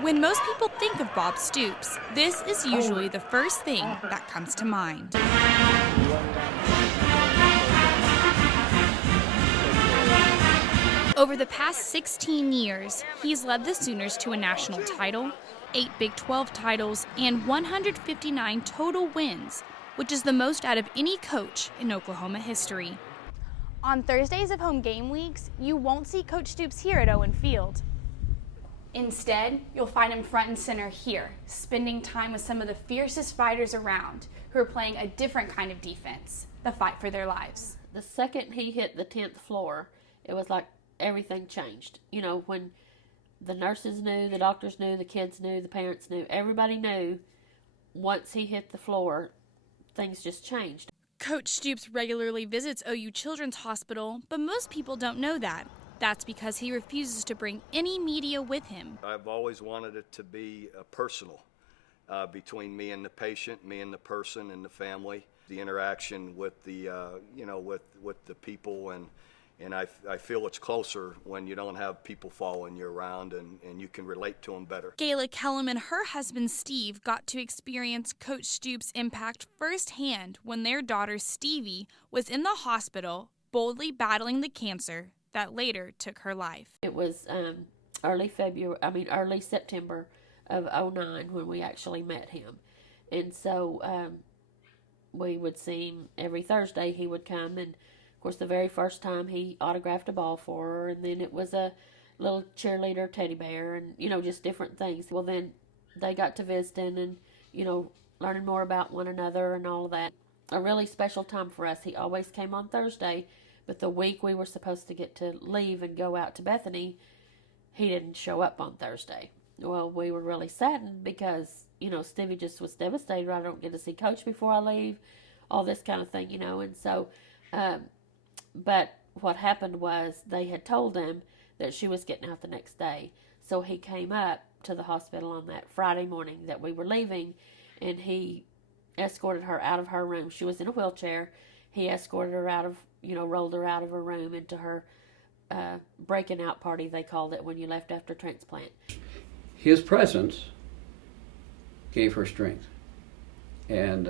When most people think of Bob Stoops, this is usually the first thing that comes to mind. Over the past 16 years, he's led the Sooners to a national title, 8 Big 12 titles, and 159 total wins, which is the most out of any coach in Oklahoma history. On Thursdays of home game weeks, you won't see Coach Stoops here at Owen Field. Instead, you'll find him front and center here, spending time with some of the fiercest fighters around who are playing a different kind of defense, the fight for their lives. The second he hit the 10th floor, it was like everything changed. You know, when the nurses knew, the doctors knew, the kids knew, the parents knew, everybody knew once he hit the floor, things just changed. Coach Stoops regularly visits OU Children's Hospital, but most people don't know that. That's because he refuses to bring any media with him. I've always wanted it to be personal between me and the patient, me and the person and the family. The interaction with the, with the people, and I feel it's closer when you don't have people following you around and you can relate to them better. Gayla Kellum and her husband Steve got to experience Coach Stoops' impact firsthand when their daughter Stevie was in the hospital boldly battling the cancer that later took her life. It was early September of '09 when we actually met him. And so we would see him every Thursday. He would come, and of course the very first time he autographed a ball for her, and then it was a little cheerleader teddy bear, and just different things. Well, then they got to visiting and learning more about one another and all of that. A really special time for us. He always came on Thursday, but the week we were supposed to get to leave and go out to Bethany, he didn't show up on Thursday. Well, we were really saddened because, Stevie just was devastated. I don't get to see Coach before I leave, all this kind of thing, and so, but what happened was they had told him that she was getting out the next day. So he came up to the hospital on that Friday morning that we were leaving, and he escorted her out of her room. She was in a wheelchair. He escorted her out of, rolled her out of her room into her breaking out party, they called it, when you left after transplant. His presence gave her strength, and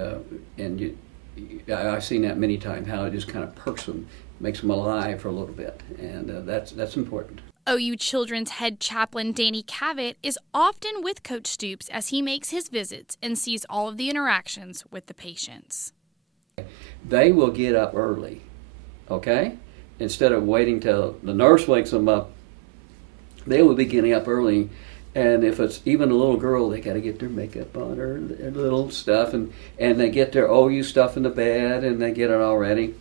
I've seen that many times, how it just kind of perks them, makes them alive for a little bit, and that's important. OU Children's head chaplain Danny Cavett is often with Coach Stoops as he makes his visits and sees all of the interactions with the patients. They will get up early, okay? Instead of waiting till the nurse wakes them up, they will be getting up early. And if it's even a little girl, they got to get their makeup on, or their little stuff, and they get their OU stuff in the bed, and they get it all ready.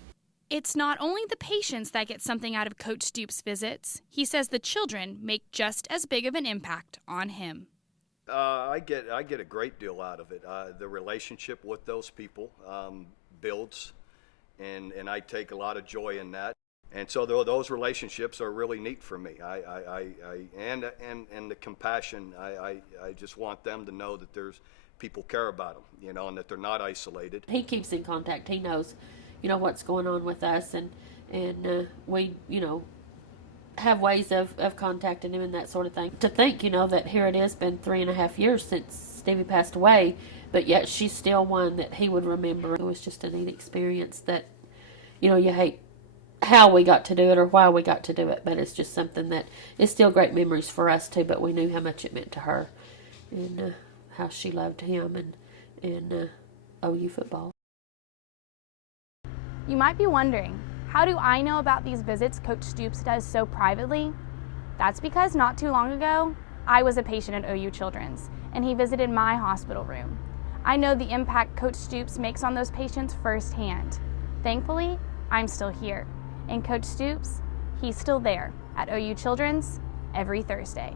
It's not only the patients that get something out of Coach Stoops' visits. He says the children make just as big of an impact on him. I get a great deal out of it. The relationship with those people builds, and I take a lot of joy in that. And so those relationships are really neat for me. And the compassion. I just want them to know that there's people care about them, and that they're not isolated. He keeps in contact. He knows, what's going on with us, and we, have ways of contacting him and that sort of thing. To think, that here it is, been 3.5 years since Stevie passed away, but yet she's still one that he would remember. It was just a neat experience that, you hate how we got to do it or why we got to do it, but it's just something that is still great memories for us too. But we knew how much it meant to her, and how she loved him and OU football. You might be wondering, how do I know about these visits Coach Stoops does so privately? That's because not too long ago, I was a patient at OU Children's, and he visited my hospital room. I know the impact Coach Stoops makes on those patients firsthand. Thankfully, I'm still here. And Coach Stoops, he's still there at OU Children's every Thursday.